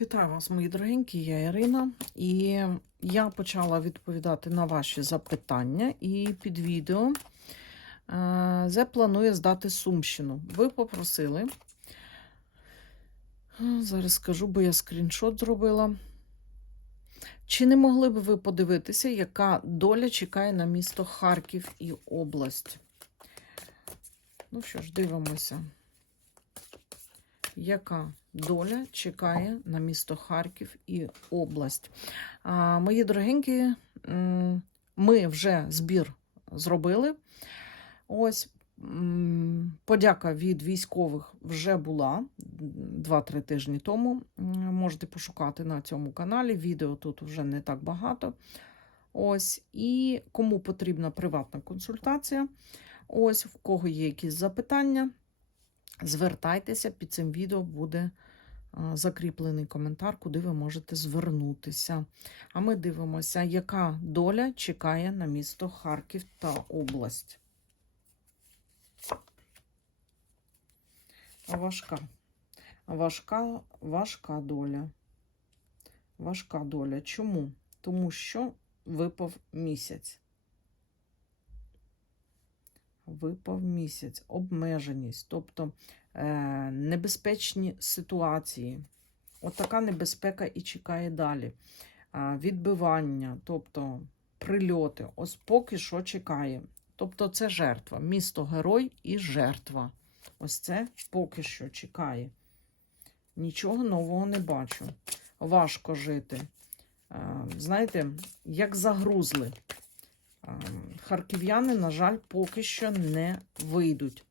Вітаю вас, мої дорогенькі, я Ірина, і я почала відповідати на ваші запитання, і під відео Зе планує здати Сумщину. Ви попросили. Зараз скажу, бо я скріншот зробила. Чи не могли б ви подивитися, яка доля чекає на місто Харків і область? Ну що ж, дивимося. Яка доля чекає на місто Харків і область? Мої дорогенькі, ми вже збір зробили. Ось подяка від військових вже була 2-3 тижні тому. Можете пошукати на цьому каналі. Відео тут вже не так багато. Ось, і кому потрібна приватна консультація, ось в кого є якісь запитання, звертайтеся, під цим відео буде закріплений коментар, куди ви можете звернутися. А ми дивимося, яка доля чекає на місто Харків та область. Важка. Важка, важка доля. Важка доля. Чому? Тому що випав місяць. Випав місяць, обмеженість, тобто е, небезпечні ситуації. От небезпека і чекає далі. Відбивання, тобто прильоти. Ось поки що чекає. Тобто це жертва. Місто герой і жертва. Ось це поки що чекає. Нічого нового не бачу. Важко жити. Е, знаєте, як загрузли. Е, Харків'яни, на жаль, поки що не вийдуть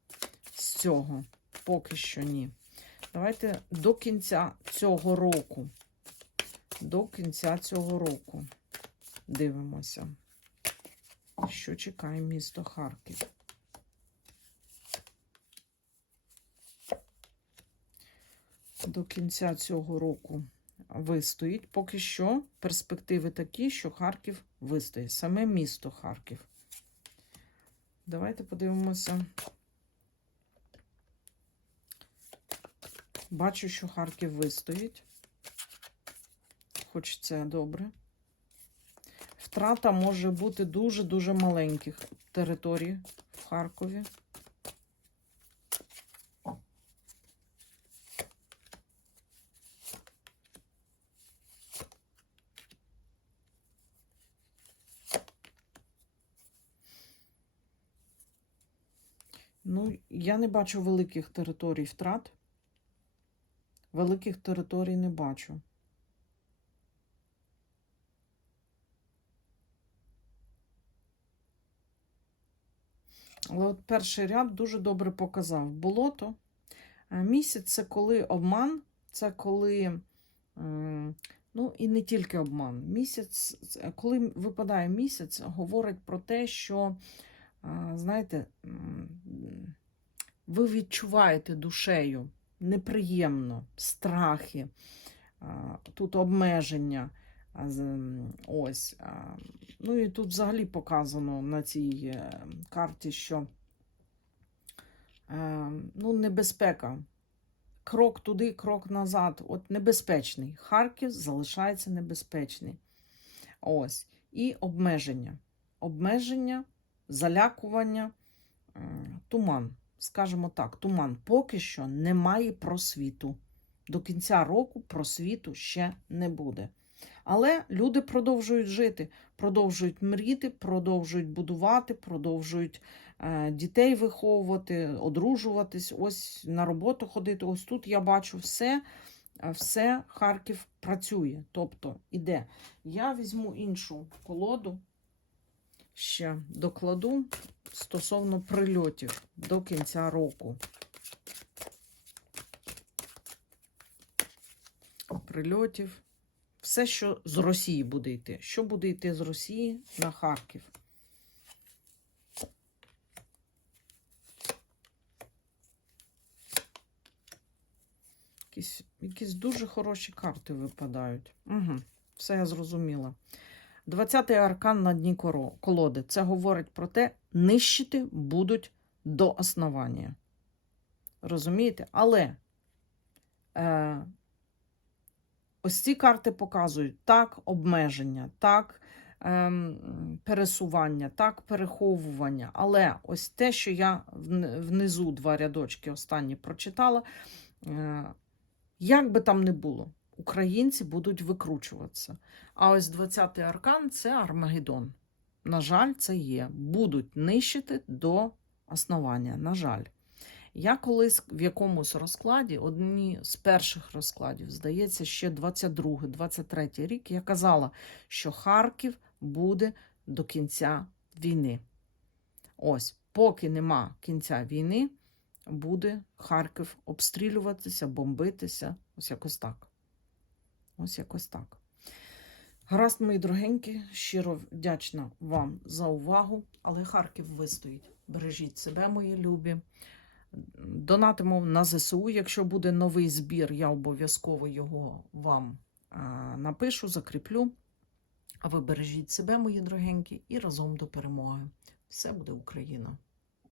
з цього. Поки що ні. Давайте до кінця цього року. До кінця цього року дивимося, що чекає місто Харків. До кінця цього року вистоїть. Поки що перспективи такі, що Харків вистоїть. Саме місто Харків. Давайте подивимося. Бачу, що Харків вистоїть. Хоч це добре. Втрата може бути дуже-дуже маленьких територій в Харкові. Ну, я не бачу великих територій втрат. Великих територій не бачу. Але от перший ряд дуже добре показав. Болото. Е, Місяць це коли обман, це коли, ну і не тільки обман. Місяць, коли випадає місяць, говорить про те, що, е, знаєте, ви відчуваєте душею неприємно, страхи, тут обмеження. Ось. Ну і тут взагалі показано на цій е, карті, що е, ну, небезпека. Крок туди, крок назад. От небезпечний. Харків залишається небезпечний. Ось. І обмеження. Обмеження, залякування, туман. Скажімо так, туман. Поки що немає просвіту. До кінця року просвіту ще не буде. Але люди продовжують жити, продовжують мріти, продовжують будувати, продовжують е, дітей виховувати, одружуватись, ось на роботу ходити. Ось тут я бачу все, е, все Харків працює. Тобто іде. Я візьму іншу колоду, ще докладу стосовно прильотів до кінця року. Прильотів. Все, що з Росії буде йти. Що буде йти з Росії на Харків? Якісь, якісь дуже хороші карти випадають. Угу, все я зрозуміла. 20-й аркан на дні колоди. Це говорить про те, нищити будуть до основання. Розумієте? Але е, ось ці карти показують так обмеження, так ем, пересування, так переховування. Але ось те, що я внизу два рядочки останні прочитала, е, як би там не було, українці будуть викручуватися. А ось 20-й аркан це Армагеддон. На жаль, це є. Будуть нищити до основання. На жаль. Я колись в якомусь розкладі, одні з перших розкладів, здається, ще 22-23 рік, я казала, що Харків буде до кінця війни. Ось, поки нема кінця війни, буде Харків обстрілюватися, бомбитися. Ось якось так. Ось якось так. Гаразд, мої дорогенькі, щиро вдячна вам за увагу, але Харків вистоїть. Бережіть себе, мої любі. Донатимо на ЗСУ. Якщо буде новий збір, я обов'язково його вам напишу, закріплю. А ви бережіть себе, мої дорогенькі, і разом до перемоги. Все буде Україна!